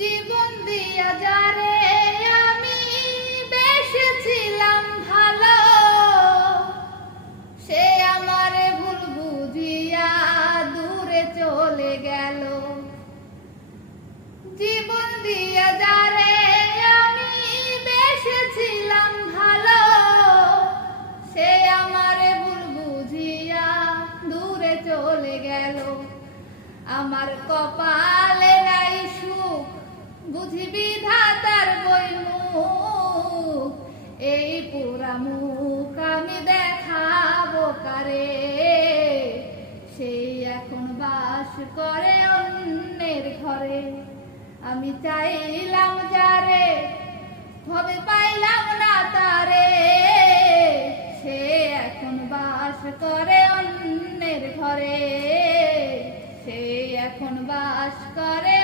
জীবন দিয়া যারে আমি বেসেছিলাম ভালো, সে আমারে ভুল বুঝিয়া দূরে চলে গেল। জীবন দিয়া যারে আমি বেসেছিলাম ভালো, সে আমারে ভুল বুঝিয়া দূরে চলে গেল। আমার কপালে নাই সুখ, বুঝি বিধাতার বইমুখ, এই পুরা মুখ আমি দেখাবো কারে? সেই এখন বাস করে অন্যের ঘরে। আমি চাইলাম যারে, ভবে পাইলাম না তারে, সে এখন বাস করে অন্যের ঘরে। সে এখন বাস করে